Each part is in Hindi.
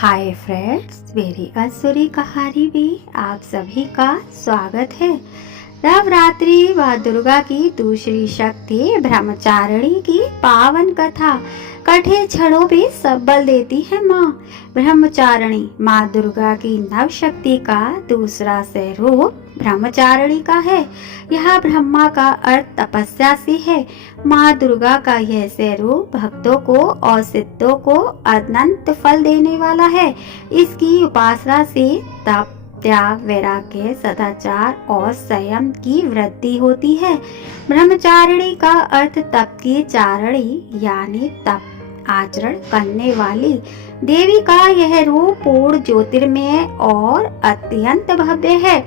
हाय फ्रेंड्स, मेरी असुरी कहानी में आप सभी का स्वागत है। नवरात्रि माँ दुर्गा की दूसरी शक्ति ब्रह्मचारिणी की पावन कथा। कठिन क्षणों में संबल देती है माँ ब्रह्मचारिणी। माँ दुर्गा की नव शक्ति का दूसरा स्वरूप ब्रह्मचारिणी का है। यह ब्रह्मा का अर्थ तपस्या से है। माँ दुर्गा का यह स्वरूप भक्तों को और सिद्धों को अनंत फल देने वाला है। इसकी उपासना से तप, त्याग, वैराग्य, सदाचार और संयम की वृद्धि होती है। ब्रह्मचारिणी का अर्थ तप की चारिणी यानी तप आचरण करने वाली देवी का यह रूप पूर्ण ज्योतिर्मय और अत्यंत भव्य है।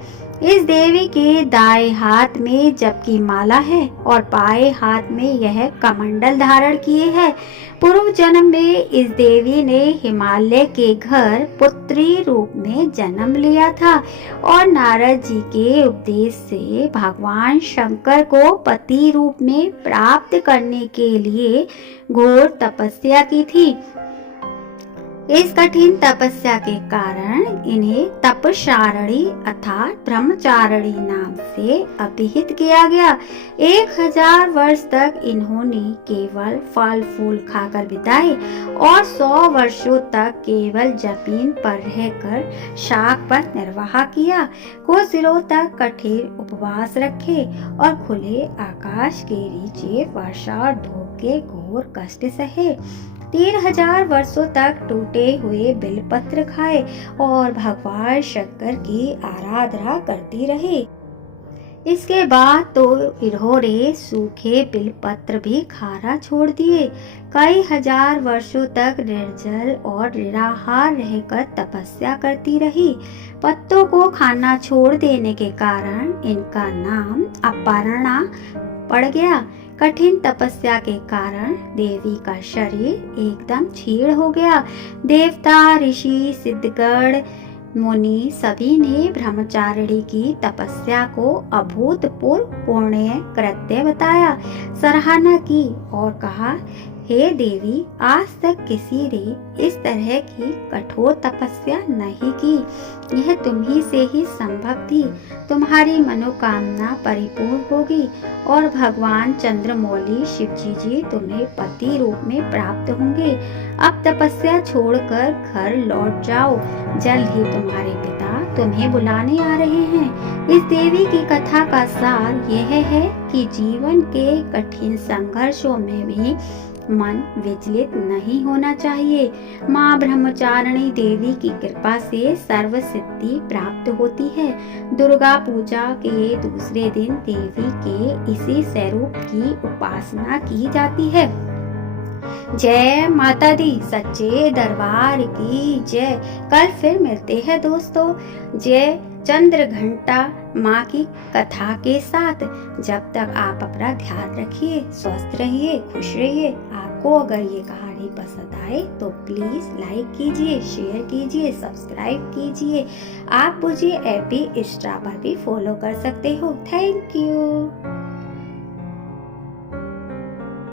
इस देवी के दाएं हाथ में जप की माला है और बाएं हाथ में यह कमंडल धारण किए है। पूर्व जन्म में इस देवी ने हिमालय के घर पुत्री रूप में जन्म लिया था और नारद जी के उपदेश से भगवान शंकर को पति रूप में प्राप्त करने के लिए घोर तपस्या की थी। इस कठिन तपस्या के कारण इन्हें तपचारिणी अर्थात ब्रह्मचारिणी नाम से अभिहित किया गया। 1000 वर्ष तक इन्होंने केवल फल फूल खाकर बिताए और 100 वर्षों तक केवल जमीन पर रहकर शाक पर निर्वाह किया। कुछ दिनों तक कठिन उपवास रखे और खुले आकाश के नीचे वर्षा और धूप के घोर कष्ट सहे। 3000 वर्षों तक टूटे हुए बिलपत्र खाए और भगवान शंकर की आराधना करती रही। इसके बाद तो इन्होंने सूखे बिलपत्र भी खाना छोड़ दिए। कई हजार वर्षों तक निर्जल और निराहार रहकर तपस्या करती रही। पत्तों को खाना छोड़ देने के कारण इनका नाम अपर्णा पड़ गया। कठिन तपस्या के कारण देवी का शरीर एकदम क्षीण हो गया। देवता, ऋषि, सिद्धगण, मुनि सभी ने ब्रह्मचारिणी की तपस्या को अभूतपूर्व पुण्य कृत्य बताया, सराहना की और कहा, हे देवी, आज तक किसी ने इस तरह की कठोर तपस्या नहीं की। यह तुम्ही से ही संभव थी। तुम्हारी मनोकामना परिपूर्ण होगी और भगवान चंद्रमौली शिवजी जी तुम्हें पति रूप में प्राप्त होंगे। अब तपस्या छोड़कर घर लौट जाओ। जल्द ही तुम्हारे पिता तुम्हें बुलाने आ रहे हैं। इस देवी की कथा का सार यह है कि जीवन के कठिन संघर्षों में भी मन विचलित नहीं होना चाहिए। माँ ब्रह्मचारिणी देवी की कृपा से सर्व सिद्धि प्राप्त होती है। दुर्गा पूजा के दूसरे दिन देवी के इसी स्वरूप की उपासना की जाती है। जय माता दी, सच्चे दरबार की जय। कल फिर मिलते हैं दोस्तों जय चंद्र घंटा माँ की कथा के साथ। जब तक आप अपना ध्यान रखिए, स्वस्थ रहिए, खुश रहिए। आपको अगर ये कहानी पसंद आए तो प्लीज लाइक कीजिए, शेयर कीजिए, सब्सक्राइब कीजिए। आप मुझे एफबी, इंस्टा पर भी फॉलो कर सकते हो। Thank you.